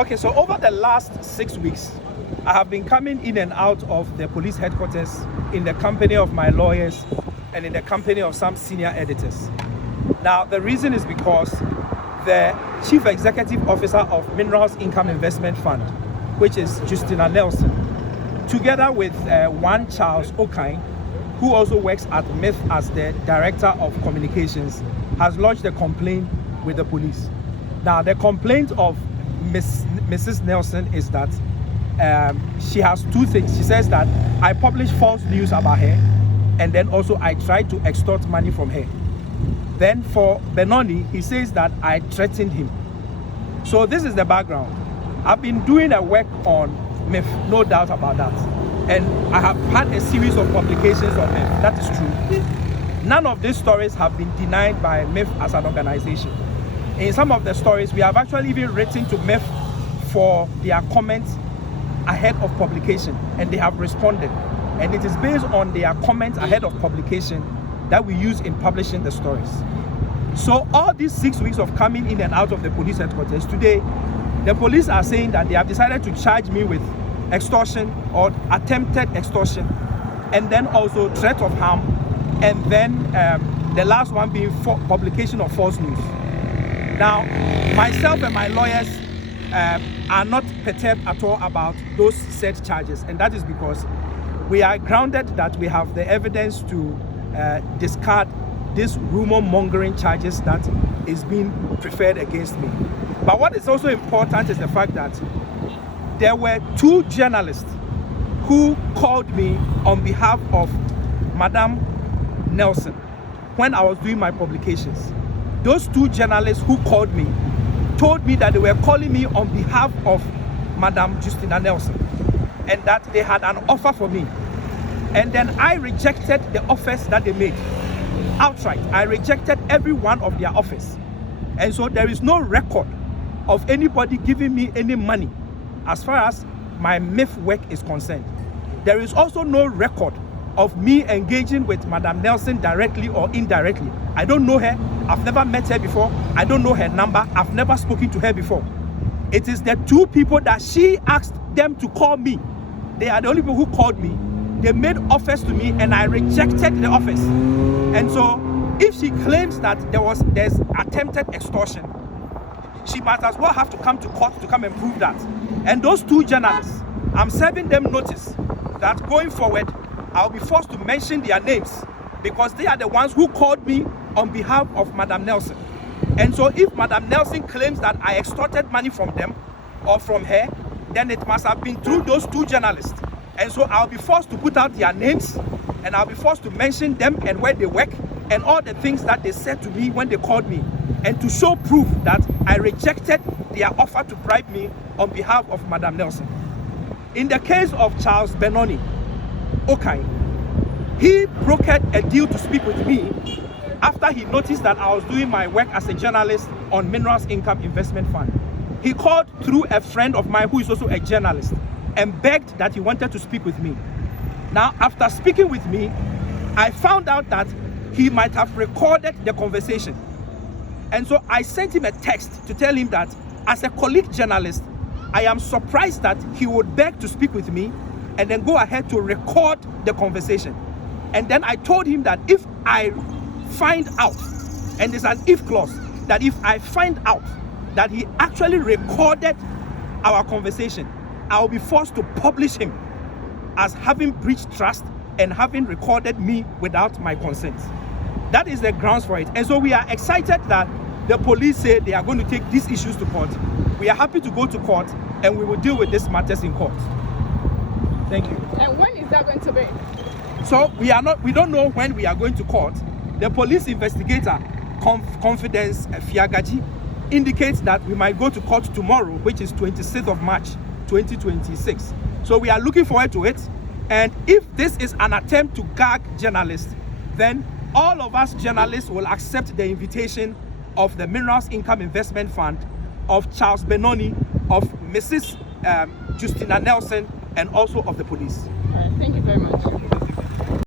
Okay, so over the last 6 weeks, I have been coming in and out of the police headquarters in the company of my lawyers and in the company of some senior editors. Now, the reason is because the Chief Executive Officer of Minerals Income Investment Fund, which is Justina Nelson, together with one Charles Okine, who also works at MIIF as the Director of Communications, has lodged a complaint with the police. Now, the complaint of Mrs. Nelson is that she has two things. She says that I published false news about her, and then also I tried to extort money from her. Then for Benoni, he says that I threatened him. So this is the background. I've been doing a work on MIIF, no doubt about that. And I have had a series of publications on MIIF, that is true. None of these stories have been denied by MIIF as an organization. In some of the stories, we have actually even written to MIIF for their comments ahead of publication, and they have responded. And it is based on their comments ahead of publication that we use in publishing the stories. So all these 6 weeks of coming in and out of the police headquarters, today, the police are saying that they have decided to charge me with extortion or attempted extortion, and then also threat of harm, and then the last one being publication of false news. Now, myself and my lawyers are not perturbed at all about those said charges, and that is because we are grounded that we have the evidence to discard this rumor-mongering charges that is being preferred against me. But what is also important is the fact that there were two journalists who called me on behalf of Madam Nelson when I was doing my publications. Those two journalists who called me told me that they were calling me on behalf of Madam Justina Nelson, and that they had an offer for me. And then I rejected the offers that they made outright. I rejected every one of their offers. And so there is no record of anybody giving me any money as far as my MIIF work is concerned. There is also no record of me engaging with Madam Nelson directly or indirectly. I don't know her. I've never met her before. I don't know her number. I've never spoken to her before. It is the two people that she asked them to call me. They are the only people who called me. They made offers to me and I rejected the offers. And so if she claims that there's attempted extortion, she might as well have to come to court to come and prove that. And those two journalists, I'm serving them notice that going forward, I'll be forced to mention their names because they are the ones who called me on behalf of Madam Nelson. And so if Madam Nelson claims that I extorted money from them or from her, then it must have been through those two journalists. And so I'll be forced to put out their names, and I'll be forced to mention them and where they work and all the things that they said to me when they called me, and to show proof that I rejected their offer to bribe me on behalf of Madam Nelson. In the case of Charles Benoni Okine, he brokered a deal to speak with me after he noticed that I was doing my work as a journalist on Minerals Income Investment Fund. He called through a friend of mine who is also a journalist and begged that he wanted to speak with me. Now, after speaking with me, I found out that he might have recorded the conversation. And so I sent him a text to tell him that as a colleague journalist, I am surprised that he would beg to speak with me and then go ahead to record the conversation. And then I told him that if I find out, and there's an if clause, that if I find out that he actually recorded our conversation, I will be forced to publish him as having breached trust and having recorded me without my consent. That is the grounds for it. And so we are excited that the police say they are going to take these issues to court. We are happy to go to court, and we will deal with these matters in court. Thank you. And when is that going to be? So we don't know when we are going to court. The police investigator, Confidence Fiagaji, indicates that we might go to court tomorrow, which is 26th of March, 2026. So we are looking forward to it. And if this is an attempt to gag journalists, then all of us journalists will accept the invitation of the Minerals Income Investment Fund, of Charles Benoni, of Mrs. Justina Nelson, and also of the police. All right, thank you very much.